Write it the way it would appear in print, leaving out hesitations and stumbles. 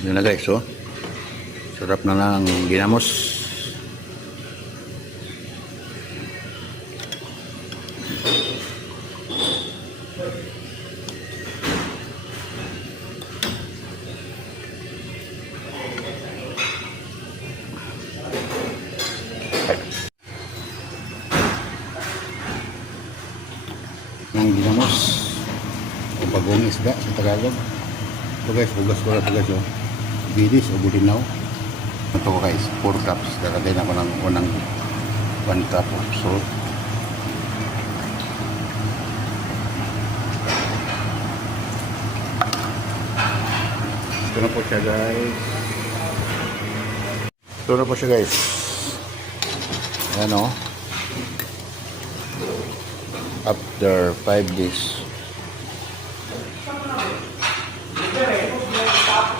Yun na guys, oh. Sarap na lang ginamos. Ng ginamos o bagong isda sa Tagalog. Ito guys, hugas ko na ito guys, oh. Bilis o bulinaw. Ito ko guys, 4 cups. Kakatay na ko ng unang 1 cup of salt. Ito na po siya guys. Ito na po siya guys. Ayan, oh. After 5 days